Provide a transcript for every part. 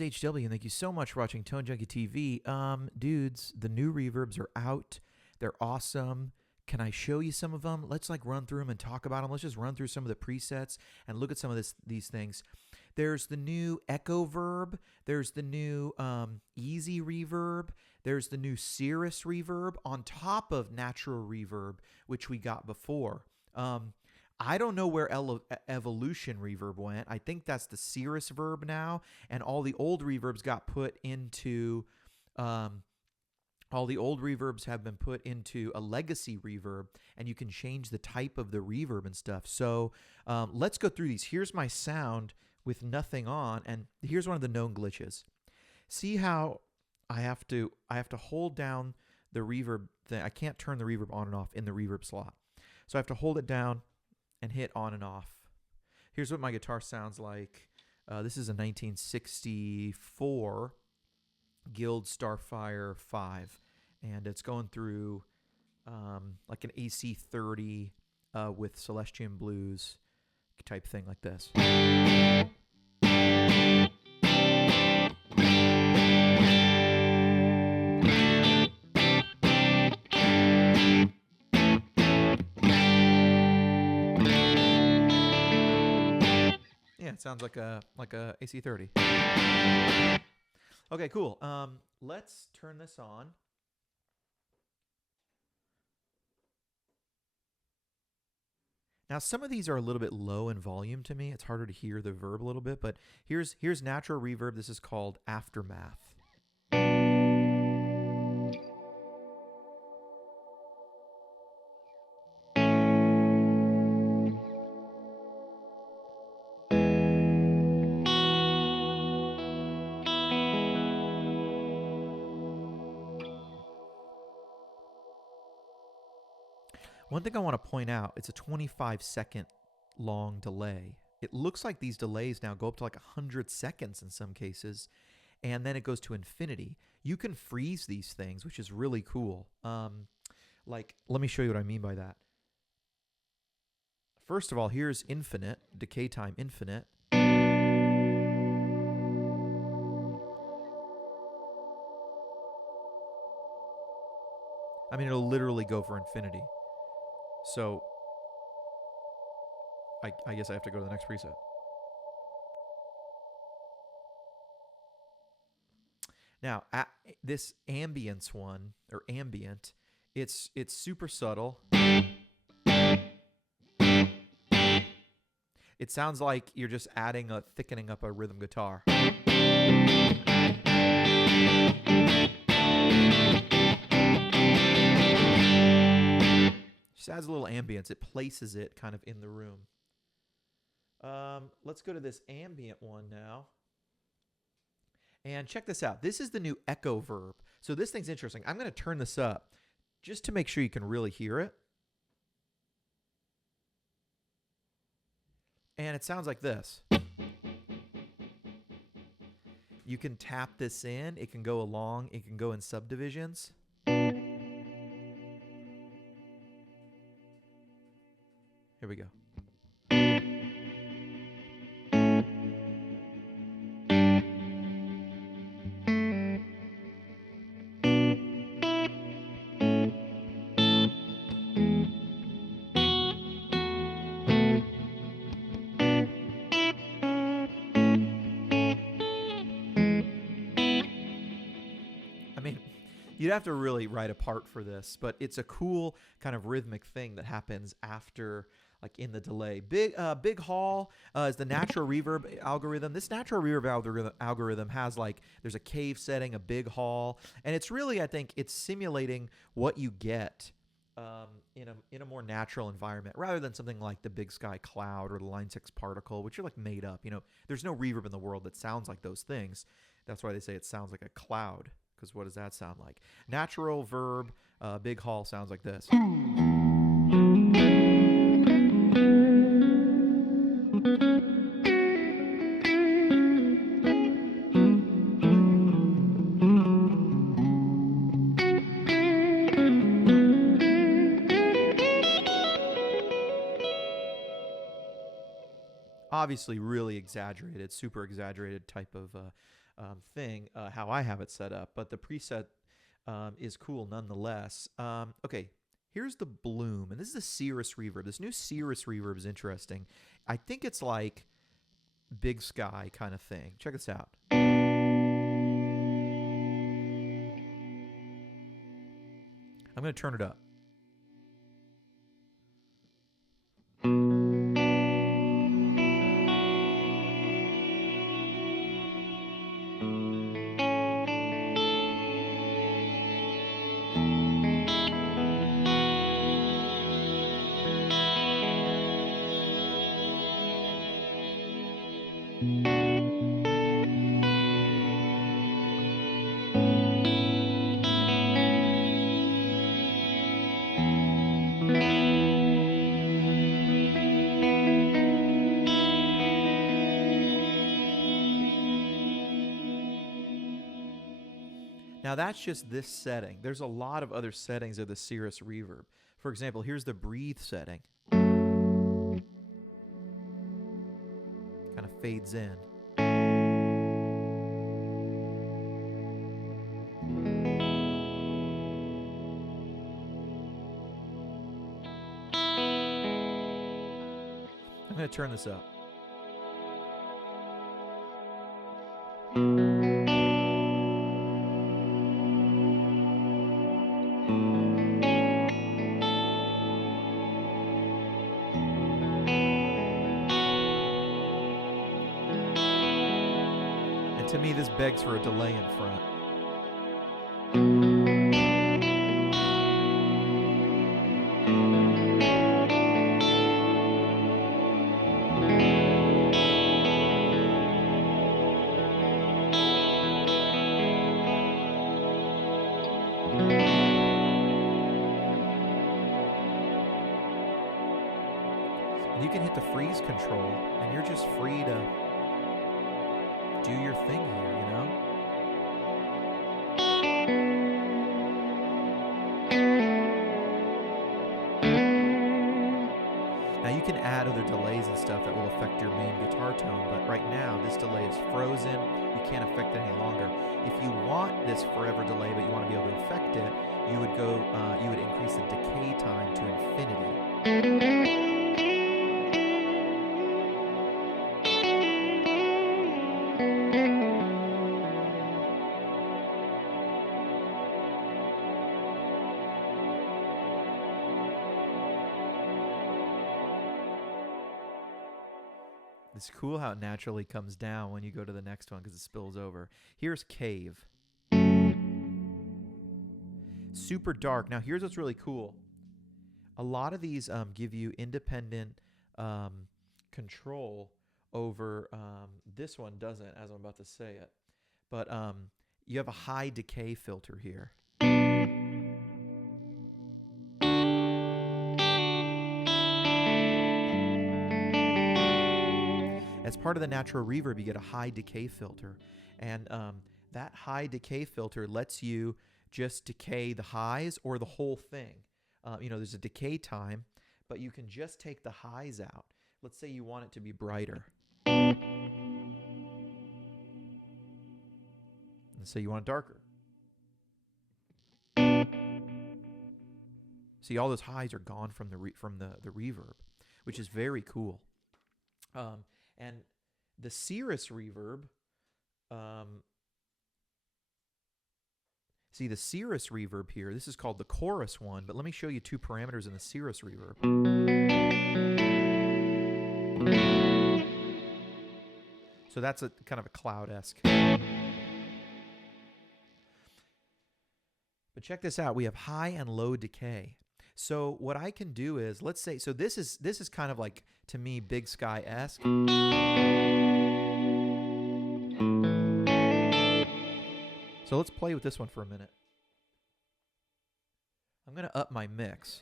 is HW, and thank you so much for watching Tone Junkie TV. Dudes, the new reverbs are out. They're awesome. Can I show you some of them? Let's like run through them and talk about them. Let's just run through some of the presets and look at some of these things. There's the new Echo Verb. There's the new Easy Reverb. There's the new Cirrus Reverb on top of Natural Reverb, which we got before. I don't know where Evolution Reverb went. I think that's the Cirrus Verb now, and all the old reverbs got put into all the old reverbs have been put into a legacy reverb, and you can change the type of the reverb and stuff. So let's go through these. Here's my sound with nothing on, and here's one of the known glitches. See how I have to hold down the reverb thing. I can't turn the reverb on and off in the reverb slot. So I have to hold it down and hit on and off. Here's what my guitar sounds like. This is a 1964 Guild Starfire 5, and it's going through like an AC30 with Celestian Blues type thing like this. Yeah, it sounds like a AC30. Okay, cool. Let's turn this on. Now, some of these are a little bit low in volume to me. It's harder to hear the verb a little bit, but here's natural reverb. This is called Aftermath. One thing I want to point out, it's a 25-second long delay. It looks like these delays now go up to like 100 seconds in some cases, and then it goes to infinity. You can freeze these things, which is really cool. Like, let me show you what I mean by that. First of all, here's infinite, decay time infinite. I mean, it'll literally go for infinity. So, I guess I have to go to the next preset. Now, this ambience one, or ambient, it's super subtle. It sounds like you're just thickening up a rhythm guitar. Just adds a little ambience. It places it kind of in the room. Let's go to this ambient one now. And check this out. This is the new Echo Verb. So this thing's interesting. I'm going to turn this up just to make sure you can really hear it. And it sounds like this. You can tap this in. It can go along. It can go in subdivisions. Here we go. I mean, you'd have to really write a part for this, but it's a cool kind of rhythmic thing that happens after, like in the delay. Big Hall is the natural reverb algorithm. This natural reverb algorithm has like, there's a cave setting, a big hall, and it's really, I think, it's simulating what you get in a more natural environment, rather than something like the Big Sky Cloud or the Line 6 Particle, which are like made up. You know, there's no reverb in the world that sounds like those things. That's why they say it sounds like a cloud. Because what does that sound like? Natural Verb, Big Hall sounds like this. Obviously, really exaggerated, super exaggerated type of thing, how I have it set up, but the preset is cool nonetheless. Okay, here's the bloom, and this is a Cirrus Reverb. This new Cirrus Reverb is interesting. I think it's like Big Sky kind of thing. Check this out. I'm going to turn it up. Now that's just this setting. There's a lot of other settings of the Cirrus Reverb. For example, here's the breathe setting. Kind of fades in. I'm going to turn this up. To me, this begs for a delay in front. And you can hit the freeze control, and you're just free to do your thing here, you know? Now you can add other delays and stuff that will affect your main guitar tone, but right now this delay is frozen. You can't affect it any longer. If you want this forever delay, but you want to be able to affect it, you would go, you would increase the decay time to infinity. It's cool how it naturally comes down when you go to the next one because it spills over. Here's Cave. Super dark. Now here's what's really cool. A lot of these give you independent control over, this one doesn't, as I'm about to say it. But you have a high decay filter here. As part of the natural reverb, you get a high decay filter. And that high decay filter lets you just decay the highs or the whole thing. You know, there's a decay time, but you can just take the highs out. Let's say you want it to be brighter. Let's say you want it darker. See, all those highs are gone from the reverb, which is very cool. And the Cirrus Reverb, see the Cirrus Reverb here, this is called the chorus one, but let me show you two parameters in the Cirrus Reverb. So that's a kind of a cloud-esque. But check this out, we have high and low decay. So what I can do is, let's say, so this is kind of like, to me, Big Sky-esque. So let's play with this one for a minute. I'm going to up my mix.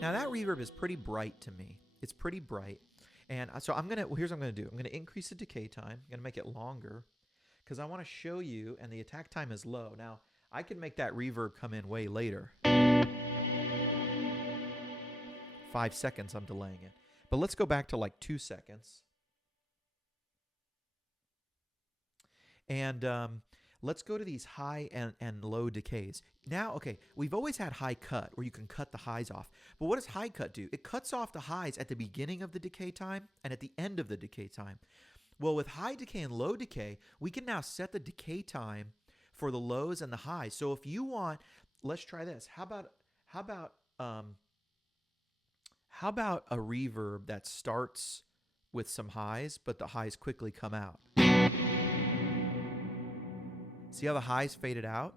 Now that reverb is pretty bright to me. It's pretty bright. And so here's what I'm going to do. I'm going to increase the decay time. I'm going to make it longer because I want to show you, and the attack time is low. Now, I can make that reverb come in way later. 5 seconds I'm delaying it. But let's go back to like 2 seconds. And let's go to these high and low decays. Now, okay, we've always had high cut where you can cut the highs off. But what does high cut do? It cuts off the highs at the beginning of the decay time and at the end of the decay time. Well, with high decay and low decay, we can now set the decay time for the lows and the highs. So if you want, let's try this. How about a reverb that starts with some highs, but the highs quickly come out? See how the highs faded out?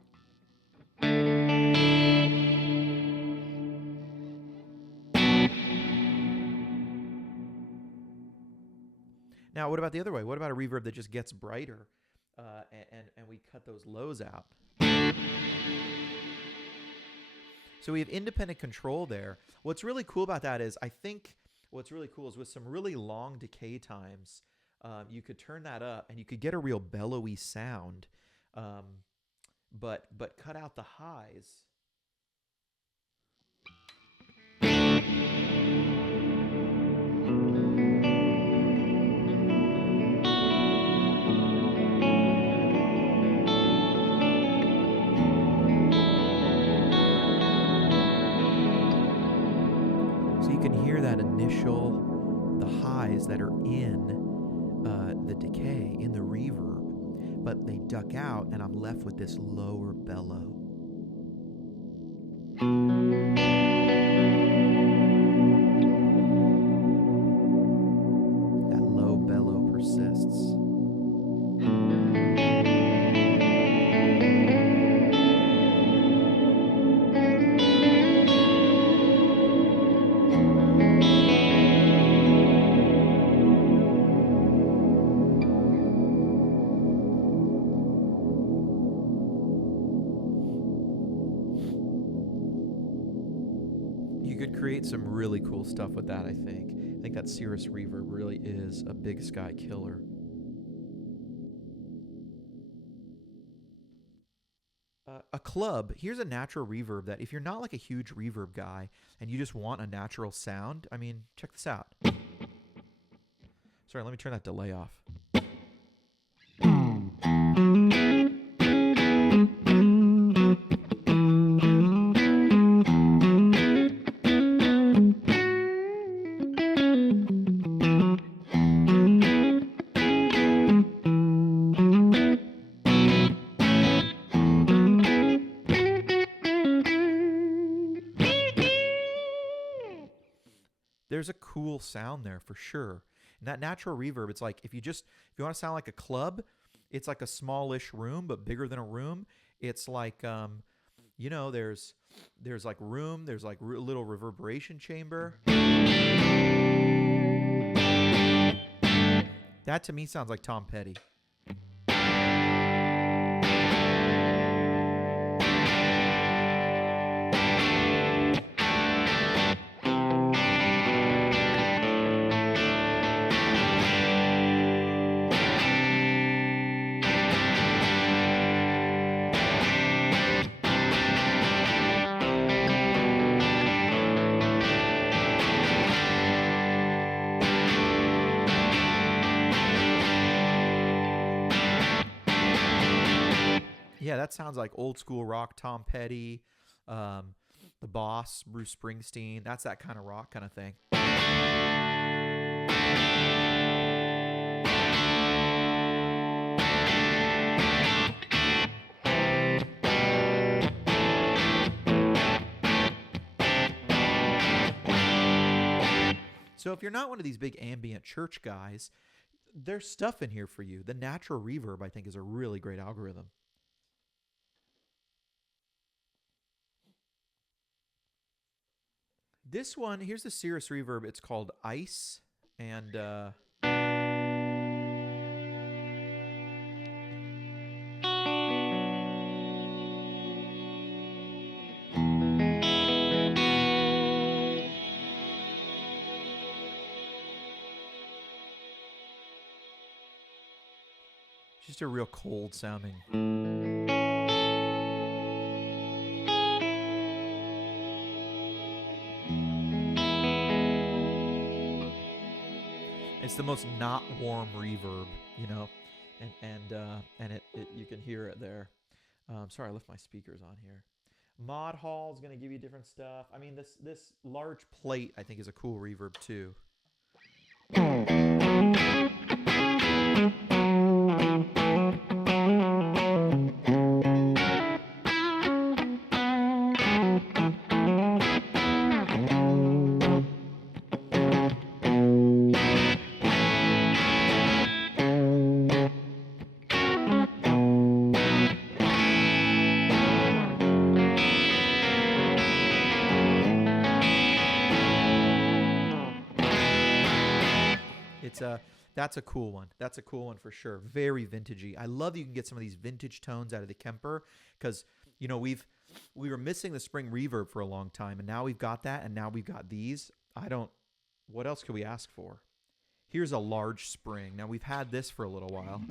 Now, what about the other way? What about a reverb that just gets brighter and we cut those lows out? So we have independent control there. What's really cool about that is, I think what's really cool is with some really long decay times, you could turn that up and you could get a real bellowy sound, but cut out the highs. The highs that are in the decay, in the reverb, but they duck out and I'm left with this lower bellow. That low bellow persists. Create some really cool stuff with that, I think. I think that Cirrus Reverb really is a big sky killer. A club, here's a natural reverb that if you're not like a huge reverb guy and you just want a natural sound, I mean, check this out. Sorry, let me turn that delay off. There's a cool sound there for sure. And that natural reverb, it's like if you want to sound like a club, it's like a smallish room but bigger than a room. It's like there's like room, there's like a little reverberation chamber. That to me sounds like Tom Petty. Yeah, that sounds like old school rock, Tom Petty, the Boss, Bruce Springsteen. That's that kind of rock kind of thing. So if you're not one of these big ambient church guys, there's stuff in here for you. The natural reverb, I think, is a really great algorithm. This one, here's the Cirrus Reverb. It's called Ice, and just a real cold sounding. It's the most not warm reverb, you know, and it you can hear it there. Sorry, I left my speakers on here. Mod Hall is going to give you different stuff. I mean, this large plate I think is a cool reverb too. That's a cool one. That's a cool one for sure. Very vintagey. I love that you can get some of these vintage tones out of the Kemper because, you know, we were missing the spring reverb for a long time, and now we've got that, and now we've got these. What else could we ask for? Here's a large spring. Now, we've had this for a little while.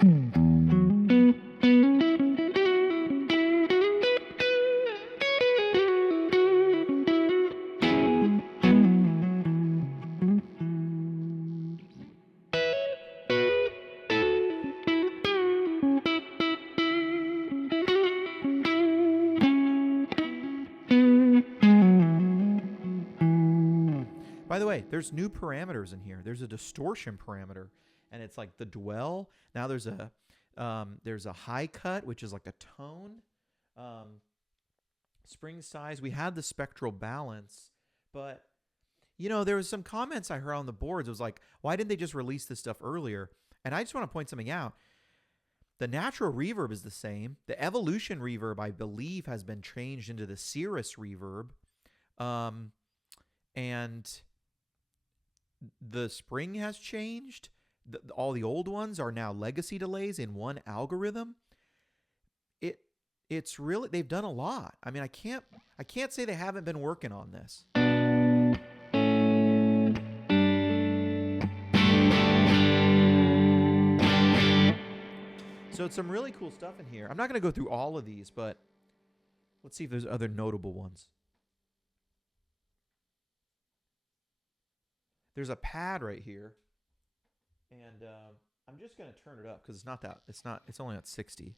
By the way, there's new parameters in here. There's a distortion parameter, and it's like the dwell. Now there's a high cut, which is like a tone. Spring size. We had the spectral balance, but you know, there was some comments I heard on the boards. It was like, why didn't they just release this stuff earlier? And I just want to point something out. The natural reverb is the same. The evolution reverb, I believe, has been changed into the Cirrus Reverb. And the spring has changed. All the old ones are now legacy delays in one algorithm. It's really, they've done a lot. I mean, I can't say they haven't been working on this. So it's some really cool stuff in here. I'm not going to go through all of these, but let's see if there's other notable ones. There's a pad right here, and I'm just going to turn it up because it's only at 60.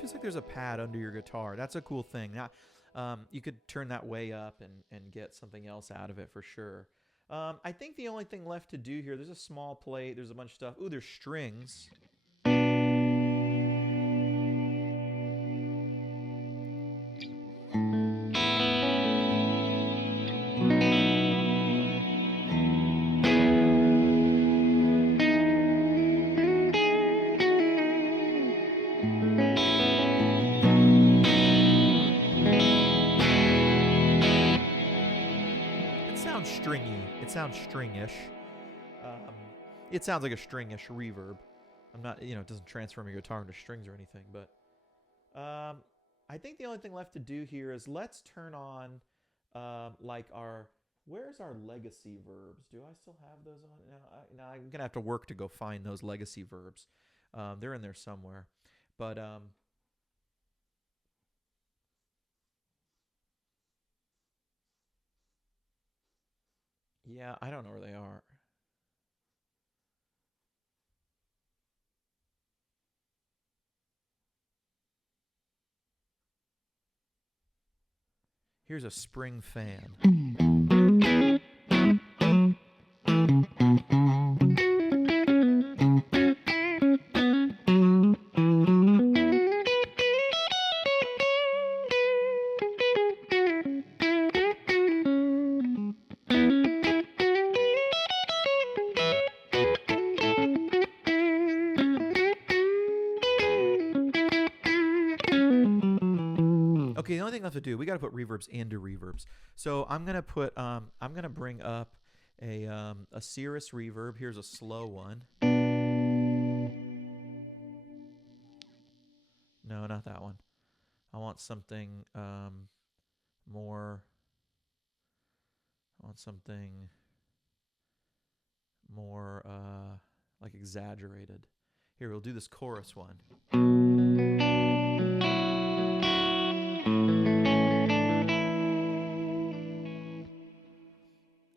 Feels like there's a pad under your guitar. That's a cool thing. Now, you could turn that way up and get something else out of it for sure. I think the only thing left to do here, there's a small plate, there's a bunch of stuff. Ooh, there's strings. It sounds stringish. It sounds like a stringish reverb. I'm not, it doesn't transform your guitar into strings or anything, but I think the only thing left to do here is let's turn on where's our legacy verbs? Do I still have those on? No, I'm gonna have to work to go find those legacy verbs. They're in there somewhere, but yeah, I don't know where they are. Here's a spring fan. to do. We got to put reverbs into reverbs. So I'm gonna put I'm gonna bring up a Cirrus Reverb. Here's a slow one. No, not that one. I want something more. I want something more like exaggerated. Here, we'll do this chorus one.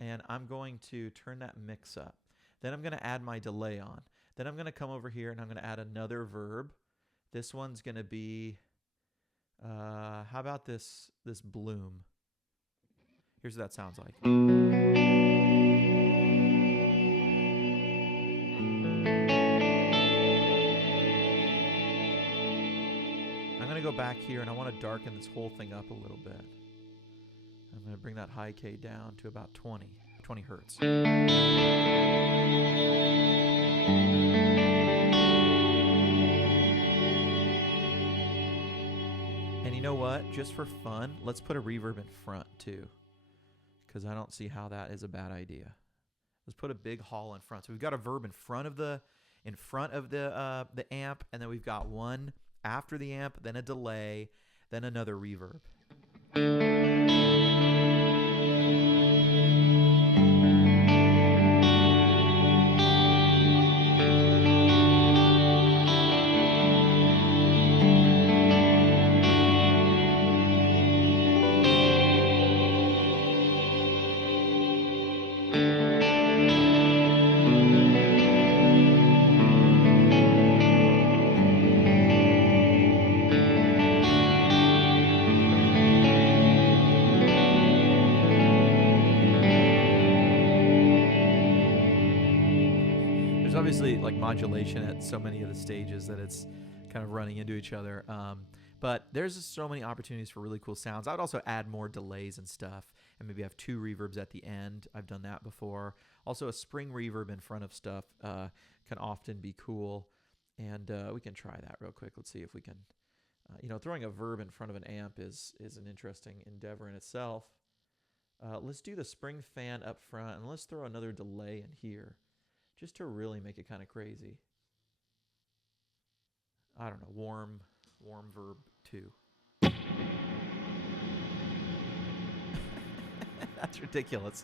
And I'm going to turn that mix up. Then I'm going to add my delay on. Then I'm going to come over here and I'm going to add another verb. This one's going to be, how about this bloom? Here's what that sounds like. I'm going to go back here and I want to darken this whole thing up a little bit. I'm going to bring that high K down to about 20 hertz. And you know what? Just for fun, let's put a reverb in front too, because I don't see how that is a bad idea. Let's put a big hall in front. So we've got a verb in front of the amp, and then we've got one after the amp, then a delay, then another reverb. Obviously like modulation at so many of the stages that it's kind of running into each other. But there's just so many opportunities for really cool sounds. I would also add more delays and stuff and maybe have 2 reverbs at the end. I've done that before. Also a spring reverb in front of stuff can often be cool. And we can try that real quick. Let's see if we can, throwing a verb in front of an amp is an interesting endeavor in itself. Let's do the spring fan up front and let's throw another delay in here, just to really make it kind of crazy. I don't know, warm verb 2. That's ridiculous.